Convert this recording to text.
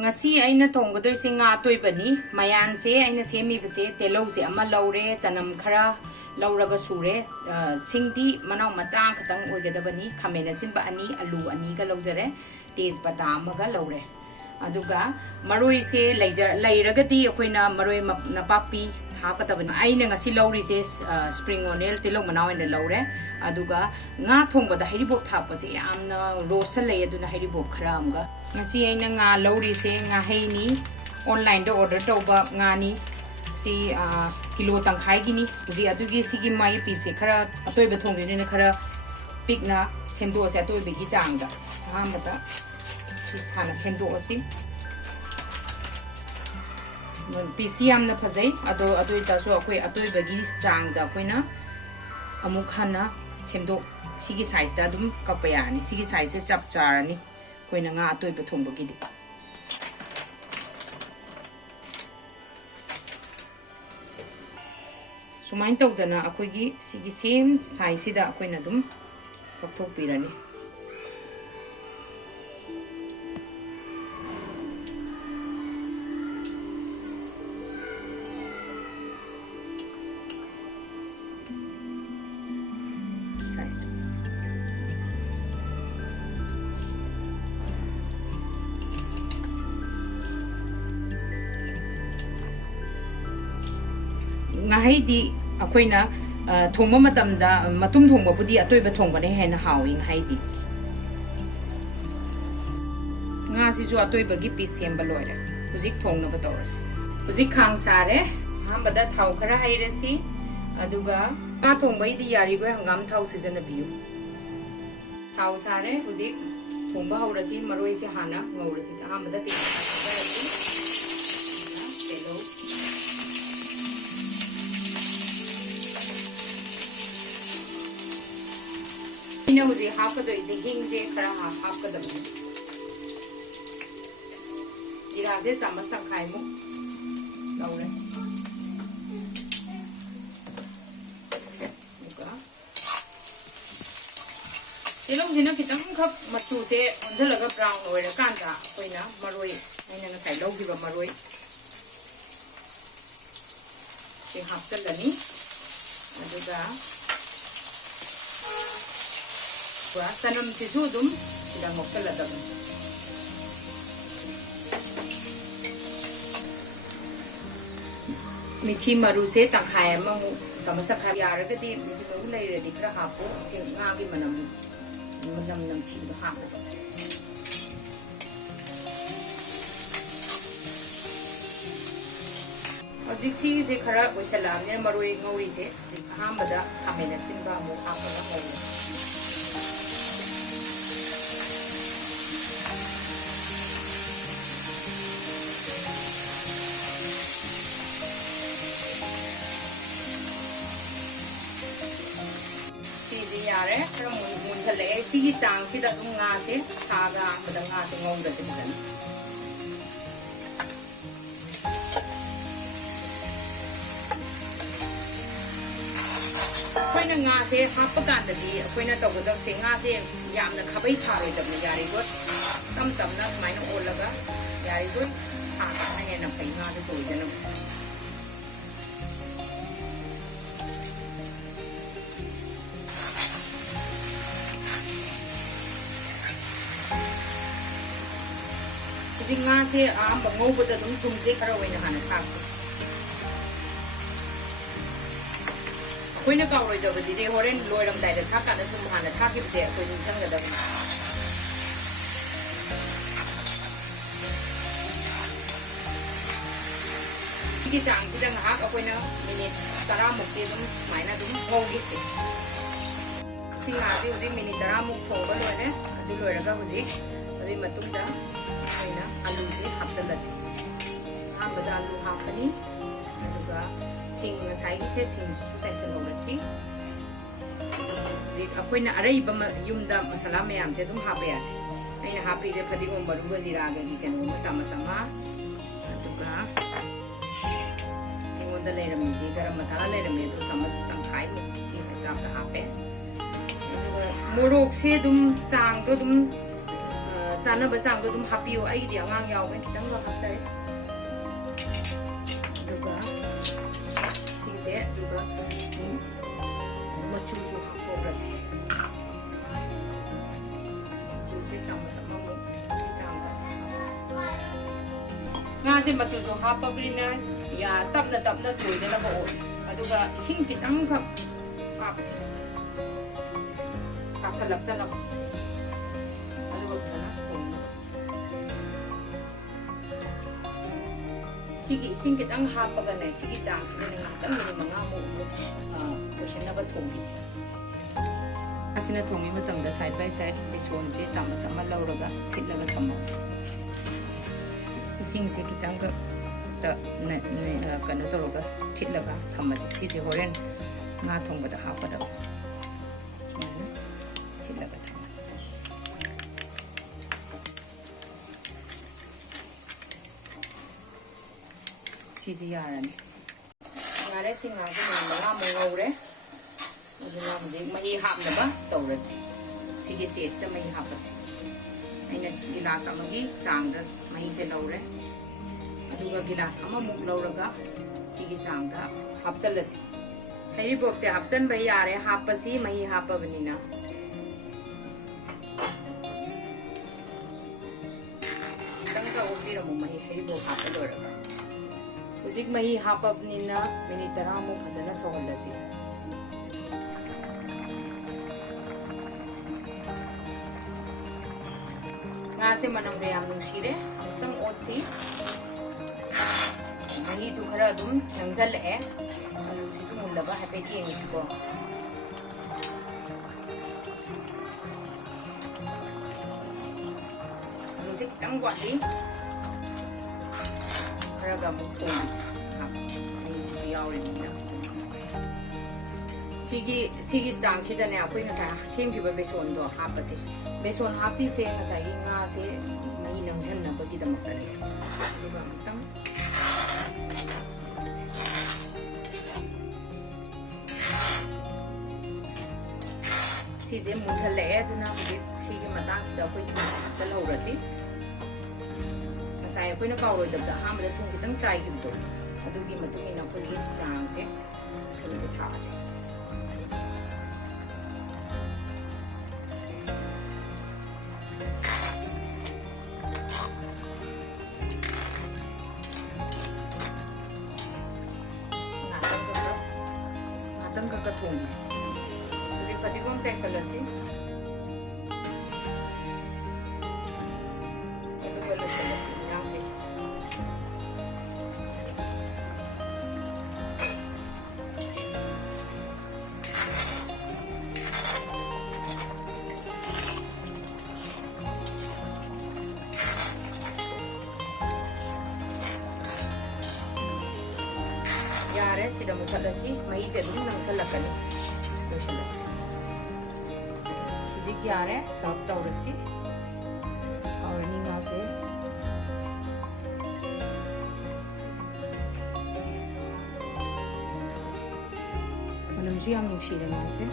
ngasi aina thonggadoi nga toibani mayan se aina semi base telau se ama laure chanam khara lauraga sure singdi manau macha khatang oigadabani khamena simba ani alu ani ga laujare tejpata amaga laure aduga maroi se lairagati akoina maroi napapi thakadabani aina ngasi lauri se spring onion telau manau ina laure aduga nga thongbada hairibok thapase yamna rosa lay aduna hairibok khara amga ngasi aina nga lauri se nga heini online da order tawba ngani si kilo tangkhai gini ji adugi sigi mai pise khara atoi ba thongbe ne khara pikna semdo se atoi be gi changda amata si sana semdo osi pisti amna phajai adoi ta so akoi atoi ba gi changda koina amuk hana semdo sigi size da dum kapayani sigi size se chap charani koina nga atoi ba thongba gi di sumain tawdana akoigi sigi same size sida akoina dum kakthok pirani size ngahai di akoina thongba matamda matum thongba budi atoiba thongba ne hena hawi ngahai di nga si su atoiba gi piece semba loire huzik thongna ba tawras huzik khang sare hambada thau khara hairasi aduga nga thongba idi yari go hangam thau season biu thau sare huzik thongba haurasi maroi se hana ngaurasi hambada ti ina huji hapado ide hingje khara hapkada bu jira se samas tang khai mu laure uka tilong hina kitang khap machu se ondhalaga brown oira kanda koina maroi aina na sai logi ba maroi se hapchalani aduga sanam tisu dum sidang moksala dam mithi maru se tangkhai ma mu samasta kha yaragati mithi maru lai ready khara hapo se nga gi manam nam thi ba ha ba hojik si je khara oisala ne maroi ngori je ahambada khamena sinba mu hapo na ho yare khara mun thale sigi chang sida dum nga se saga bada nga se ngom da tin koina nga se happa kan da di koina to da se nga se yamna khabai thare da me yari go tam tam na mai no olaga yari go ha na ne na pai nga da to jana nga se bango bada dum chumse khara oina hana thakse koina ka roi da bidi de horen loiram dai da thaka da chum hana thaki se koi ning chang da ki chang ki da ha ka koina minute 10 muk te dum maina dum ngogi se singa de uji minute 10 muk thongba loire adu loira ga uji adi matung da aina alu se hapsalasi ahambada alu hapani aduga sing sai gi se sing su sai se nomasi ji akoina arai ba yumda masala mayam te dum hape ya aina hape je phadigom baruga jira ga gi kan ma chama sama aduga onda leirami ji garam masala leirami du chamas tang khai mu ki hisab ta hape aduga morok se dum chang do dum चानब चांगदो दुम हापियो आइदि अंगांग यावबे खितंग लो हापचारे दुगा सिसे दुगा मचुजु हापोब्रसे मचुसे चामस अममु चांगा ngaसे मचुजु हापब्रिना या तपना तपना तोइदना बो अदुगा इसिंग खितंग खक हापसे कासलक्तना सिगी इसिंग खितंग हापगने सिगी चांगसिदने खितंग minute मंगा मु क्वेश्चनब थोंगिसे असिना थोंगी मतमदा side by side बेसन से चामच अमा लौरगा थिटलगा थमो इसिंग से खितंग ता कनो तोरगा थिटलगा थमसे सिजे होरेन nga thongbada hapada थिटलगा थमसे सिजे यारानी यारे सिंगा के मंगा मंगौरे अदुना मुझे मही हापनबा तौरसे सिगी स्टेज दा मही हापसे आइना गिलास अमगी चांगदा मही से लौरे अदुगा गिलास अमा मुक लौरगा सिगी चांगदा हापचलसे हरिबोप से हापचन बई यारे हापसी मही हापबनिना तंगा ओपिरमु मही हरिबोप हापलोरगा हुजिक मही हापबनिना मिनिट 10 मु फजना सोहलसी से मनम गया नुसीरे अमुतंग ओटसी मही सु खरा दुम नंगजल ए अलू सिसु मुल्लबा हैपेट येंगिसिको अलू से कितंग वाली खरा गा मुक थोंगिसि हां मही सु यावरिनिना सिगी चांगसिदने अखोइ ngasa सेमखिबा बेसोन दो हापसे बेसन हापी से ngसाई nga se mei nangsan na bagi damak tali diba matang si je munthal le aduna mudi si gi matang sida koi ki sal hawrasi ngasai koi na kawroi dabda ham da thung kitang chai gi do adugi matung ina koi gi chang se thum se thasi थोंगिसि हुजिक फटिगोम चाइसलसि अदुगा लसलसि नांसे यारे सिदा मुथलसी मही से दुम नंगसलकनी लोशलसी हुजिक यारे सर्व तौरसी और निंगा से मनमजु याम नुसीरे मासे